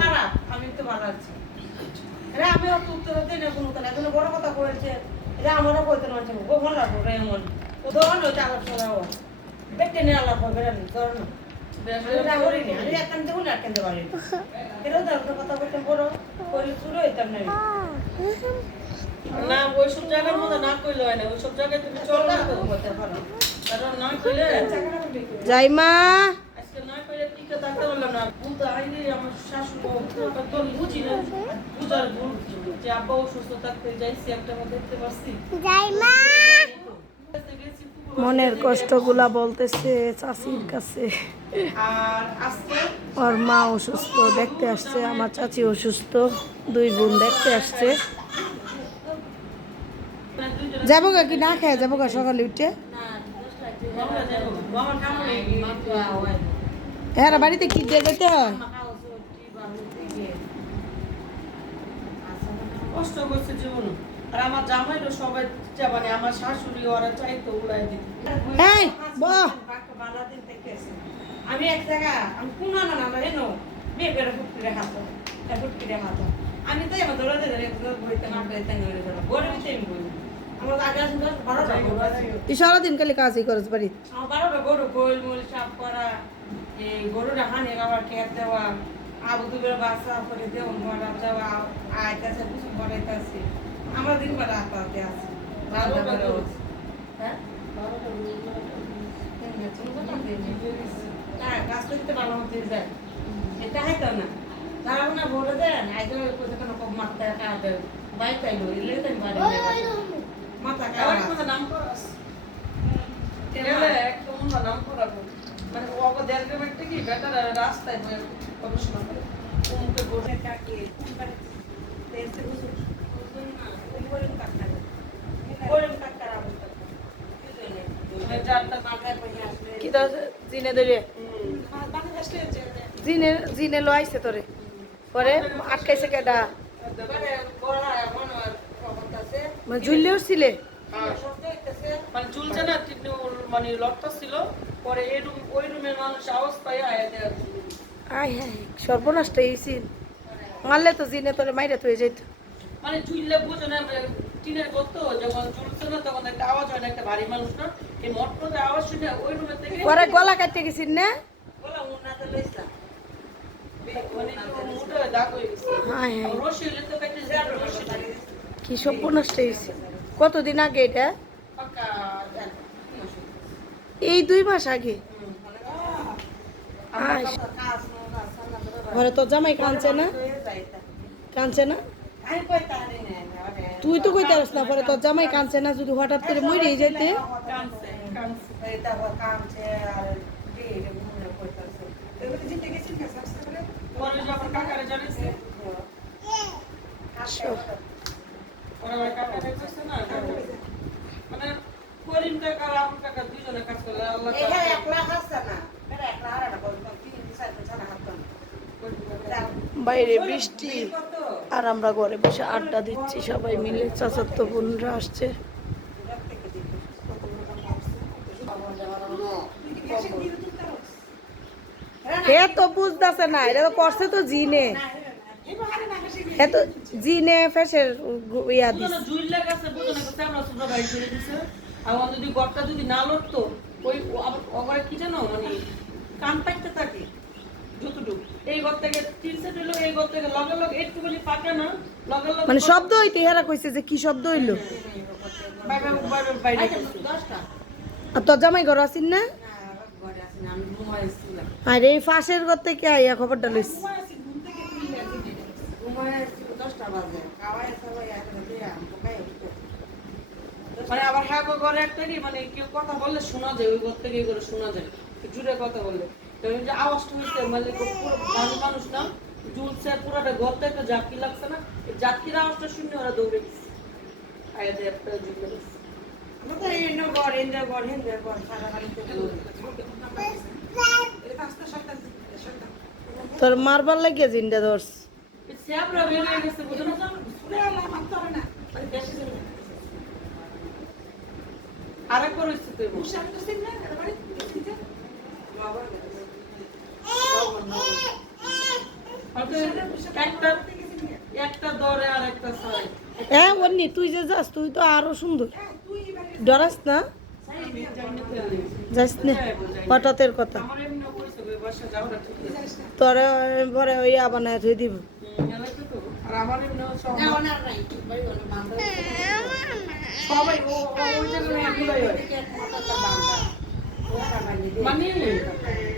খারাপ আমি তো ভালো আছি আমি অত উত্তর দিই না কোনো কথা কোনো বড় কথা বলেছে এটা আমারও কইতে পারছে ও মনে রাখবো এমন ও ধরুন হইতে আলাপ শোনাবো বেটে নিয়ে আলাপ হবে না ধরুন করিনি আমি একান দেবো না একান দেওয়ারি এটাও তো কথা বলতে বড় করি শুরু হইতাম না না ওইসব জায়গার মধ্যে না কইলে হয় না ওইসব জায়গায় তুমি চলবা বলতে পারো কারণ না কইলে জাইমা আজকে না কইলে টিকে থাকতে পারলাম না বুঝতে আইলে আমার শাশুড়ি তো বুঝি না বুঝার ভুল যে আব্বা অসুস্থ থাকতে যাইছি একটা মধ্যে দেখতে পাচ্ছি জাইমা মনের কষ্টগুলা বলতেছে চাচির কাছে আর আজকে ওর মা অসুস্থ দেখতে আসছে আমার চাচি অসুস্থ দুই বোন দেখতে আসছে যাবো গা কি না খায় যাবো গা সকালে উঠে হ্যাঁ বাড়িতে কি দিয়ে যেতে হয় কষ্ট করছে জীবন আর আমার জামাইরও সবাই মানে আমার শাশুড়ি ওরা চাইতো উড়াই দিতে এই বাহ আমি এক জায়গা আমি কোনা না না হেনো বিয়ে করে ফুটকিরে খাতো ফুটকিরে খাতো আমি তো এবার ধরে ধরে বইতে না বইতে নিয়ে ধরো গড়ে দিতে আমি বই আমার আগে আসুন 12টা গরু আছে তুই সারাদিন খালি কাজই করস বাড়ি আমার 12টা গরু গোল মোল সাফ করা এই গরুটা হানি আবার খেত দেওয়া আবু দুবের বাসা করে দেওয়া মরা দেওয়া আইতাছে কিছু করাইতাছে আমার দিন বেলা হাতে আছে হ্যাঁ না কাজ করতে ভালো মতো যায় এটা হাইতাম না তারা না বলে দেন আইতে কোনো কম মাথা কাটে বাইক আইলো এলে দেন বাড়ি মাথা আবার কাটে কোনো নাম করাস গেলে একদম নাম করাবো মানে ওকে দেখবে একটা কি বেটার রাস্তায় গবেষণা করে মুখে বসে কাকে কোন বাড়ি তেলতে বুঝুন না ওই বলেন কাটটা কি দাও জিনে ধরে জিনে জিনে লো আইছে তোরে পরে আটকাইছে কেডা মানে ঝুললে উঠছিলে মানে চুলছে না মানে লটটা ছিল পরে এই রুম ওই রুমের মানুষ আওয়াজ পাই আয়া দেয় আয় হায় সর্বনাশটা এইছিল মারলে তো জিনে তোরে মাইরা তুই যেত মানে চুললে বুঝো না টিনের গর্ত যখন চুলছে না তখন একটা আওয়াজ হয় না একটা ভারী মানুষ না এই মটর আওয়াজ শুনে ওই রুমের থেকে পরে গলা কাটতে গেছিস না বলা উন্নাতে লইছিলাম মানে মুঠো দাগ হয়ে গেছে হায় হায় রশি হলে তো কাটতে যায় রশি কি সর্বনাশটা হয়েছে কতদিন আগে এটা পাকা এই 2 মাস আগে আয় ঘরে তো জামাই কাঁদছে না কাঁদছে না আমি কইতা নেই না তুই তো কইতে পারছ না পরে তোর জামাই কাঁদছে না যদি হঠাৎ করে মরেই যেতে কানছে কানছে এটা কামছে আর দিয়ে মনে কইতাছে এগুলো জিতে গেছি না সাবস্ক্রাইব পরে যখন কাকারে জানিয়েছে ওরা ওই কাকারে কইছে না মানে করিম কাকা রাম কাকা দুইজনে কাজ করে আল্লাহ এখানে একলা হাসছে না এটা একলা আর না বলতো তিন চার ছানা হাত বাইরে বৃষ্টি আর আমরা ঘরে বসে আড্ডা দিচ্ছি সবাই মিলে চাচাতো বোনরা আসছে হে তো বুঝতেছে না এটা তো করছে তো জিনে হে তো জিনে ফেসের ইয়া দিস জুইলা গাছে বুঝো না করতে আমরা সুন্দর গাড়ি ছেড়ে দিছে আমার যদি গড়টা যদি না লড়তো ওই আবার কি জানো মানে কান পাইতে থাকে যতটুকু এই ঘর থেকে 3 সেট হলো এই ঘর থেকে লগে লগে একটুখানি পাকে না লগে লগে মানে শব্দ হইতে হেরা কইছে যে কি শব্দ হইলো বাইরে বাইরে 10টা আর তোর জামাই ঘর আসিন না ঘরে আছে না আমি ঘুমাইছিলাম আর এই ফাঁসের ঘর থেকে আইয়া খবরটা লইস ঘুমাই 10টা বাজে খাওয়াই সবাই একসাথে আমকাই উঠতো মানে আবার হ্যাঁ ঘরে একটা কি মানে কেউ কথা বললে শোনা যায় ওই ঘর থেকে করে শোনা যায় জুড়ে কথা বললে তখন যে আওয়াজটা হইছে মানে পুরো ভালো মানুষ না ঝুলছে পুরোটা ঘর থেকে জাকি লাগছে না এই জাকির আওয়াজটা শুনে ওরা দৌড়ে গেছে আয়া দিয়ে একটা ঝুলে গেছে আমাদের এই নো ঘর ইন্দা ঘর হিন্দা ঘর সারা বাড়িতে তোর মারবার লাগে জিন্দা ধরস স্যাবরা বেরিয়ে গেছে বুঝো না আরেক পরিস্থিতি হয়তো একটা দরে আর একটা সাই হ্যাঁ অন্যি তুই যে যাস তুই তো আরো সুন্দর ডরাস না যাস না হঠাৎের কথা আমার এমনি কইছে বাসা যাওয়াটা ঠিক আছে তোরে পরে ওই বানায় থই দিব এলাকা তো আর আমার এমনি সব না ওনার নাই ভাই ওনার বান্ধব সবাই ওই জায়গায় এগুলাই হয় মাথাটা বান্ধা ওটা বানিয়ে মানে